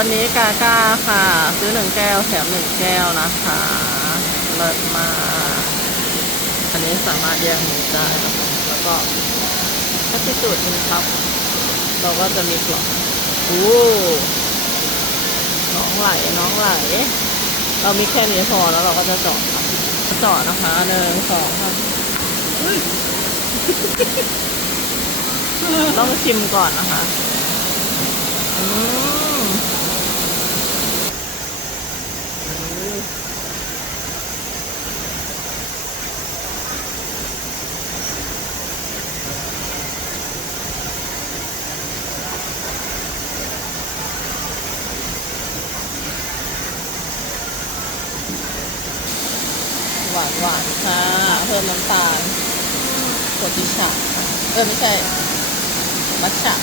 วันนี้กาก้าค่ะ ซื้อหนึ่งแก้วแถมหนึ่งแก้วนะคะเลิศมากอันนี้สามารถแยกหมูได้นะคะแล้วก็ถ้าที่จุดนึงครับ เราก็จะมีกล่องโอ้น้องไหลน้องไหล เรามีแค่นี้พอแล้วเราก็จะจาะค่ะเจาะนะคะหนึ่งสองค่ะต้องชิมก่อนนะคะ อืมห วานหวานๆค่ะ เพิ่มน้ำตาลโคติชะเออไม่ใช่มัชฉะ